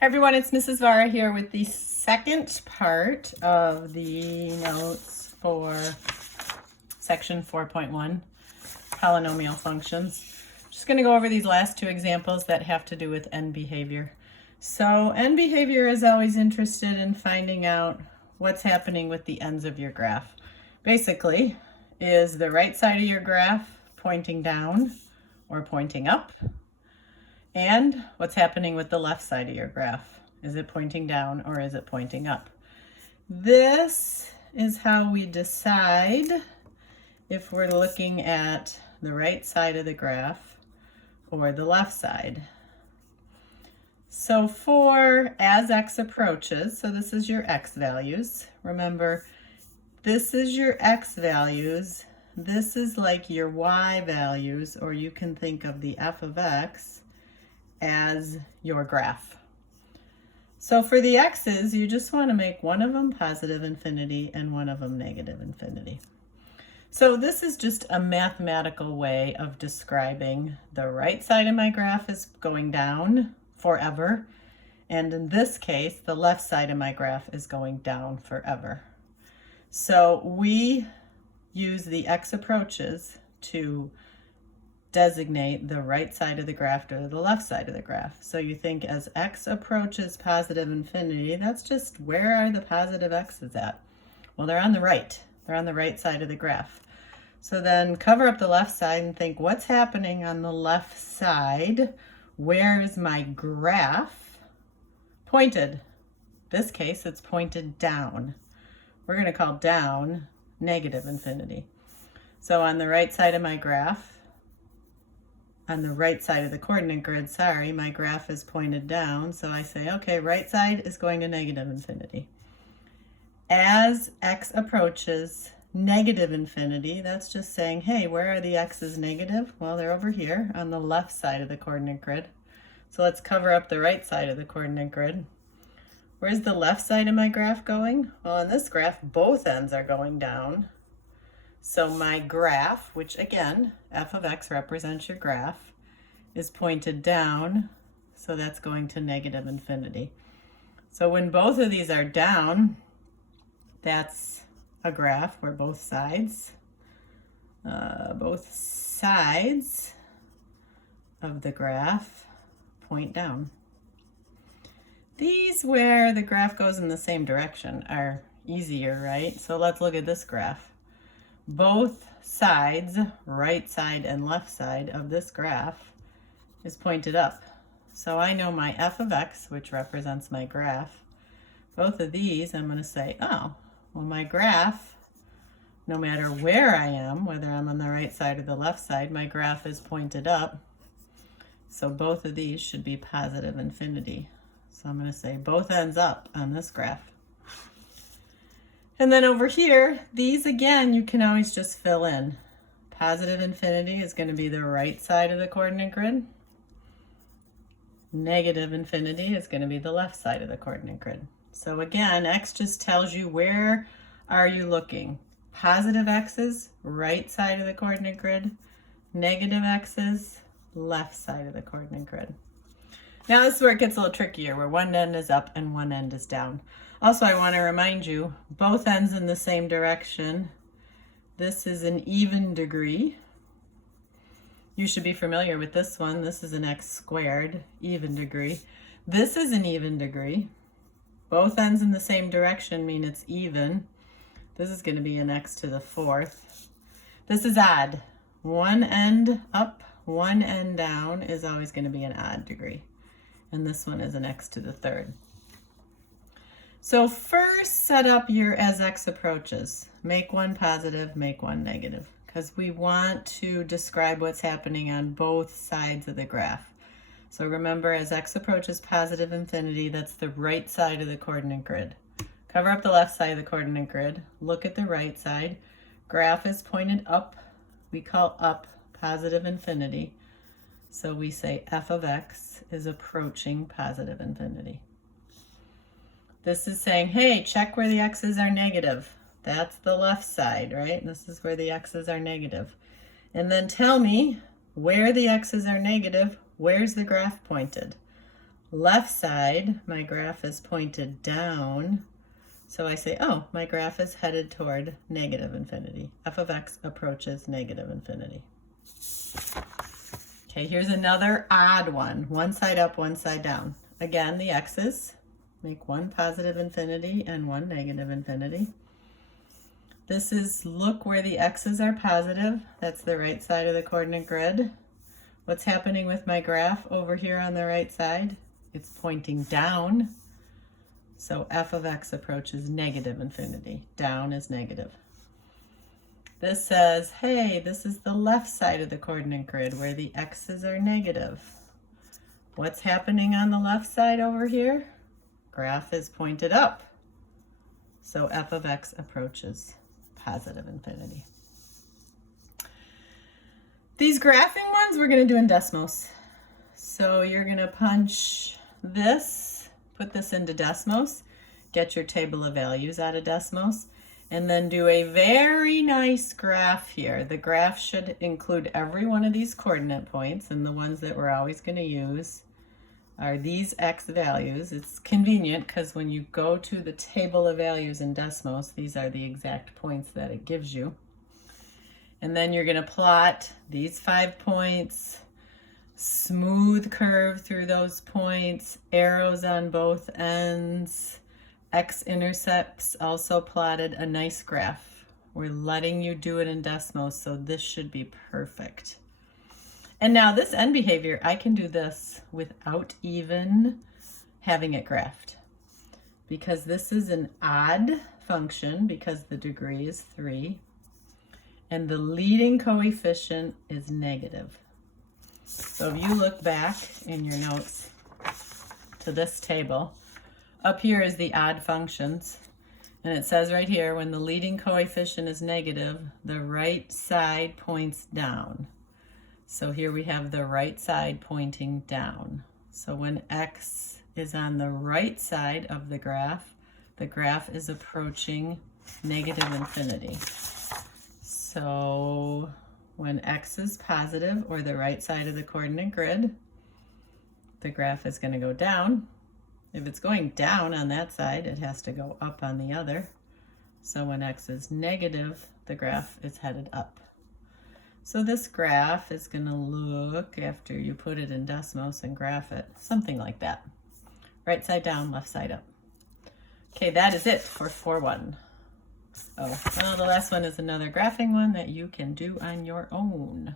Hi everyone, it's Mrs. Vara here with the second part of the notes for section 4.1, polynomial functions. Just going to go over these last two examples that have to do with end behavior. So end behavior is always interested in finding out what's happening with the ends of your graph. Basically, is the right side of your graph pointing down or pointing up? And what's happening with the left side of your graph? Is it pointing down or is it pointing up? This is how we decide if we're looking at the right side of the graph or the left side. So for as x approaches, so this is your x values. Remember, this is your x values. This is like your y values, or you can think of the f of x as your graph. So for the x's, you just want to make one of them positive infinity and one of them negative infinity. So this is just a mathematical way of describing the right side of my graph is going down forever, and in this case, the left side of my graph is going down forever. So we use the x approaches to designate the right side of the graph or the left side of the graph. So you think as x approaches positive infinity, that's just where are the positive x's at? Well, they're on the right. They're on the right side of the graph. So then cover up the left side and think what's happening on the left side? Where is my graph pointed? In this case, it's pointed down. We're going to call down negative infinity. So on the right side of my graph, on the right side of the coordinate grid, sorry, my graph is pointed down. So I say, okay, right side is going to negative infinity. As x approaches negative infinity, that's just saying, hey, where are the x's negative? Well, they're over here on the left side of the coordinate grid. So let's cover up the right side of the coordinate grid. Where's the left side of my graph going? Well, in this graph, both ends are going down. So my graph, which again, f of x represents your graph, is pointed down. So that's going to negative infinity. So when both of these are down, that's a graph where both sides of the graph point down. These where the graph goes in the same direction are easier, right? So let's look at this graph. Both sides, right side and left side of this graph is pointed up. So I know my f of x, which represents my graph. Both of these, I'm going to say, oh, well, my graph, no matter where I am, whether I'm on the right side or the left side, my graph is pointed up. So both of these should be positive infinity. So I'm going to say both ends up on this graph. And then over here, these again, you can always just fill in. Positive infinity is going to be the right side of the coordinate grid. Negative infinity is going to be the left side of the coordinate grid. So again, x just tells you where are you looking. Positive x's, right side of the coordinate grid. Negative x's, left side of the coordinate grid. Now this is where it gets a little trickier, where one end is up and one end is down. Also, I want to remind you, both ends in the same direction. This is an even degree. You should be familiar with this one. This is an x squared, even degree. This is an even degree. Both ends in the same direction mean it's even. This is going to be an x to the fourth. This is odd. One end up, one end down is always going to be an odd degree. And this one is an x to the third. So first set up your as x approaches. Make one positive, make one negative, because we want to describe what's happening on both sides of the graph. So remember, as x approaches positive infinity, that's the right side of the coordinate grid. Cover up the left side of the coordinate grid. Look at the right side. Graph is pointed up. We call up positive infinity. So we say f of x is approaching positive infinity. This is saying, hey, check where the x's are negative. That's the left side, right? This is where the x's are negative. And then tell me where the x's are negative, where's the graph pointed? left side, my graph is pointed down. So I say, oh, my graph is headed toward negative infinity. F of x approaches negative infinity. Okay, here's another odd one. One side up, one side down. Again, the x's make one positive infinity and one negative infinity. This is, look where the x's are positive. That's the right side of the coordinate grid. What's happening with my graph over here on the right side? It's pointing down. So f of x approaches negative infinity. Down is negative. This says, hey, this is the left side of the coordinate grid where the x's are negative. What's happening on the left side over here? Graph is pointed up. So f of x approaches positive infinity. These graphing ones we're going to do in Desmos. So you're going to punch this, put this into Desmos, get your table of values out of Desmos, and then do a very nice graph here. The graph should include every one of these coordinate points, and the ones that we're always going to use are these x values. It's convenient because when you go to the table of values in Desmos, these are the exact points that it gives you. And then you're going to plot these 5 points, smooth curve through those points, arrows on both ends, x-intercepts also plotted, a nice graph. We're letting you do it in Desmos, so this should be perfect. And now this end behavior, I can do this without even having it graphed, because this is an odd function because the degree is 3 and the leading coefficient is negative. So if you look back in your notes to this table, up here is the odd functions, and it says right here, when the leading coefficient is negative, the right side points down. So here we have the right side pointing down. So when x is on the right side of the graph is approaching negative infinity. So when x is positive, or the right side of the coordinate grid, the graph is going to go down. If it's going down on that side, it has to go up on the other. So when x is negative, the graph is headed up. So this graph is going to look, after you put it in Desmos and graph it, something like that. Right side down, left side up. Okay, that is it for 4-1. Oh, well, the last one is another graphing one that you can do on your own.